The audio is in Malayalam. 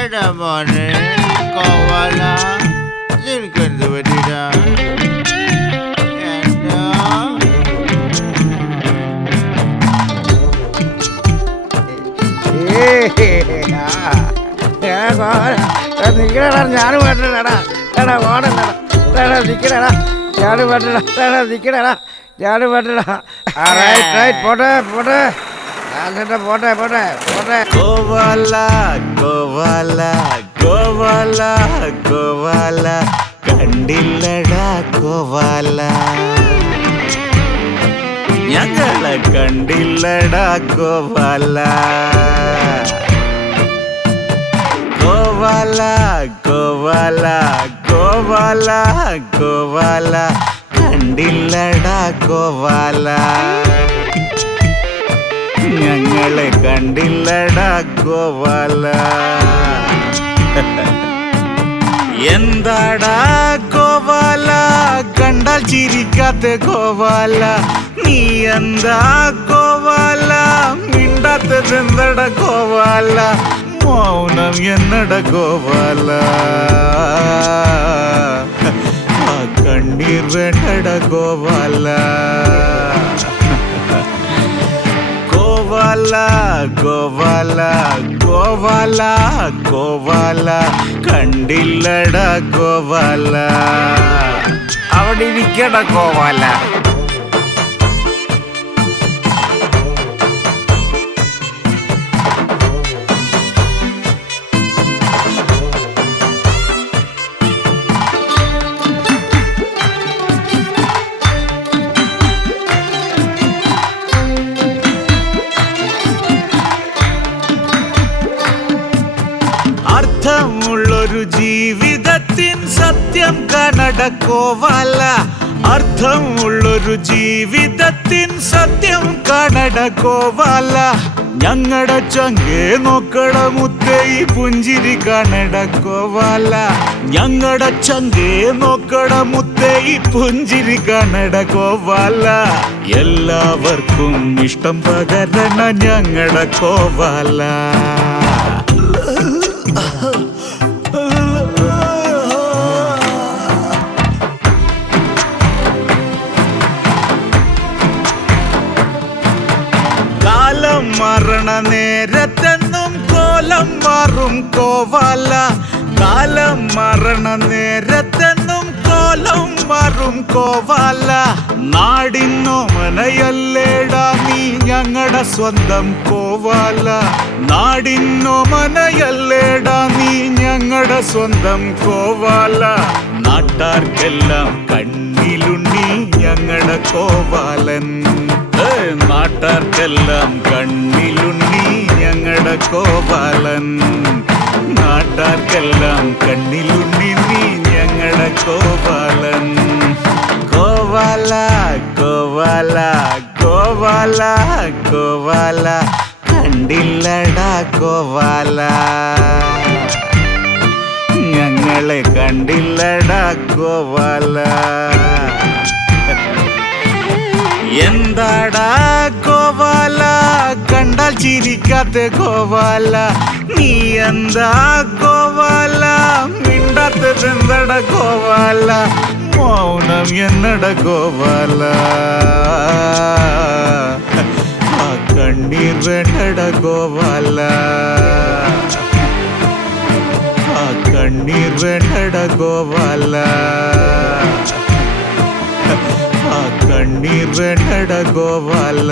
എടാ മോനെ കോവാല, നിനക്കെന്ത് പറ്റിടാ? നിക്കടാ, ഞാനും വേണ്ടടാ. എടാ ഓടല്ലടാ, എടാ നിക്കടാ, ഞാനും വേണ്ടടാ. എടാ നിക്കടാ, ഞാനും വേണ്ടടാ. പോട്ടെ പോട്ടെ പോട്ടെ പോട്ടെ പോട്ടെ. കോവാല കോവാല കോവാല കോവാല, കണ്ടില്ലടാ കോവാല, ഞങ്ങളെ കണ്ടില്ലടാ കോവാല. കോവാല കോവാല കോവാല കോവാല, കണ്ടില്ലടാ കോവാല, ഞങ്ങളെ കണ്ടില്ലടാ കോവാല. എന്താടാ കോവാല, കണ്ടാൽ ചിരിക്കാത്ത കോവാല, നീ എന്താ കോവാല, മിണ്ടാത്തതെന്തട കോവാല, മൗനം എന്നട കോവാല, ആ കണ്ണീർ വേണ്ടട കോവാല. കോവാല കോവാല കോവാല കോവാല, കണ്ടില്ലട കോവാല, അവിടെ ഇരിക്കട കോവാല. അർത്ഥമുള്ളൊരു ജീവിതത്തിൻ സത്യം കാണട കോവാല, അർത്ഥമുള്ളൊരു ജീവിതത്തിൻ സത്യം കാണട കോവാല, ഞങ്ങടെ ചങ്കേ നോക്കട മുത്തേ ഈ പുഞ്ചിരി കാണട കോവാല, ഞങ്ങടെ ചങ്കേ നോക്കട മുത്തേ ഈ പുഞ്ചിരി കാണട കോവാല, എല്ലാവർക്കും ഇഷ്ടം പകരണ ഞങ്ങടെ കോവാല. കാലം മരണ നേരത്തെന്നും കോലം മാറും കോവാല, കാലം മരണ നേരത്തെന്നും കോലം മാറും കോവാല, നാടിന്നോ മനയല്ലേടാ നീ ഞങ്ങളുടെ സ്വന്തം കോവാല, നാടിന്നോ മനയല്ലേടാ നീ ഞങ്ങളുടെ സ്വന്തം കോവാല, നാട്ടാർക്കെല്ലാം കണ്ണിലുണ്ണി ഞങ്ങളുടെ കോവാലൻ, നാട്ടാർക്കെല്ലാം കണ്ണിലുണ്ണി ഞങ്ങളുടെ കോവാലൻ, നാട്ടാർക്കെല്ലാം കണ്ണിലുണ്ണി നീ ഞങ്ങളുടെ കോവാലൻ. കോവാല കോവാല കോവാല കോവാല, കണ്ടില്ലടാ കോവാല, ഞങ്ങളെ കണ്ടില്ലടാ കോവാല. എന്താടാ കോവാല, കണ്ടാൽ ചിരിക്കാത്ത കോവാല, നീ എന്താ കോവാല, മിണ്ടാത്തതെന്തട കോവാല, മൗനം എന്നട കോവാല, ആ കണ്ണീർ വേണ്ടട കോവാല, ആ കണ്ണീർ വേണ്ടട കോവാല, ആ കണ്ണീർ വേണ്ടട കോവാല.